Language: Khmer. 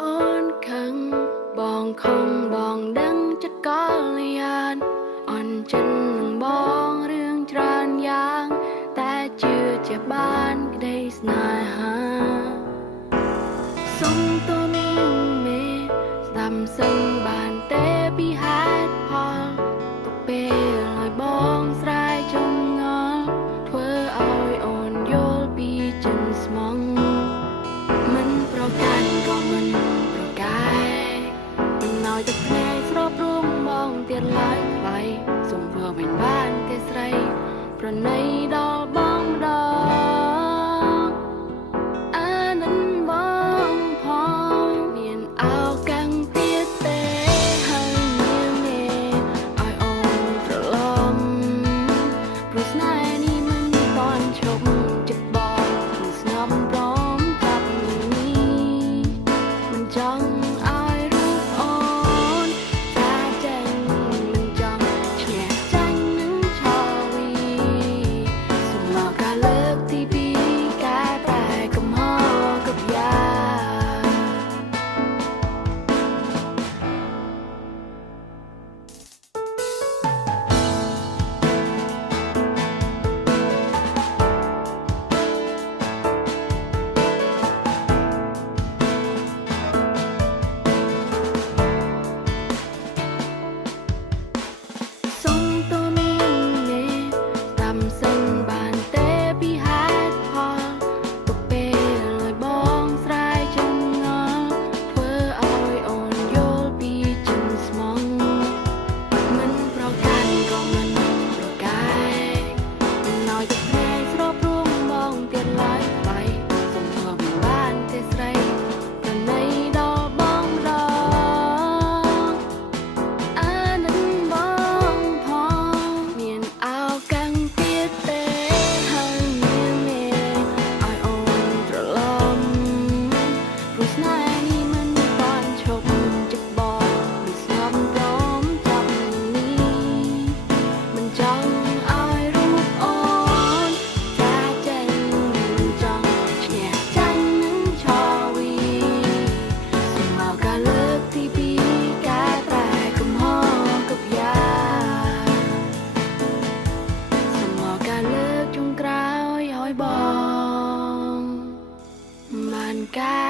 អូនខឹងបងខំបងដឹងចិត្តកលយានអន់ចិននឹងបងរឿងច្រើនយ៉ាងតែជឿជាបានក្តីស្នេហាសុំទូមីងមេស្ដាំសឹងបានទេពីហេតុផលទុកពេលឲ្យបងស្រែកចងល់ធ្វើឲ្យអូនយល់ពីចិនស្មងមិនប្រកាន់ក៏មិនប្រកែកមិនឲ្យទឹកភ្នែកស្របរួមបងទៀតឡើយថ្លៃសូមធ្វើមិនបានទេស្រីប្រណីដល់បងម្ដងអានិនបងផងមានអោកាំងទៀតទេហើយមានមេឲ្យអូនត្រឡប់ព្រោះស្នេហ៍នេះមិនតន់ឈប់ចិត្តបងមិនស្ងប់ព្រមចាប់នេះមិនចង់ឲ្យរូបអូនចាចេញមិនចង់ឈ្នះចាញ់នឹងឆោវីសូមមកការលើកទីពីរកែប្រែកំហុសគ្រប់យ៉ាងសុំទូមីងមេតាមសឹងបានទេពីហេតុផលទុកពេលឲ្យបងស្រែកចងល់ធ្វើឲ្យអូនយល់ពីចិនស្មងមិនប្រកាន់ក៏មិនប្រកែកមិនឲ្យទឹកភ្នែកស្របរួមបងទៀតឡើយថ្លៃសូមធ្វើមិនបានទេស្រីប្រណីដល់បងម្ដងអានិនបងផងមានអោកាំងទៀតទេហើយមានមេឲ្យអូនត្រឡប់ព្រោះស្នេហ៍នេះមិនបានឈប់ចិត្តបងមិនស្ងប់ព្រមចាប់នេះមិនចង់ឲ្យរូបអូនចាចេញមិនចង់ឈ្នះចាញ់នឹងឆោវីសូមមកការលើកទីពីរកែប្រែកំហុសគ្រប់យ៉ាងសូមមកការលើកចុងក្រោយឲ្យបងបានកែ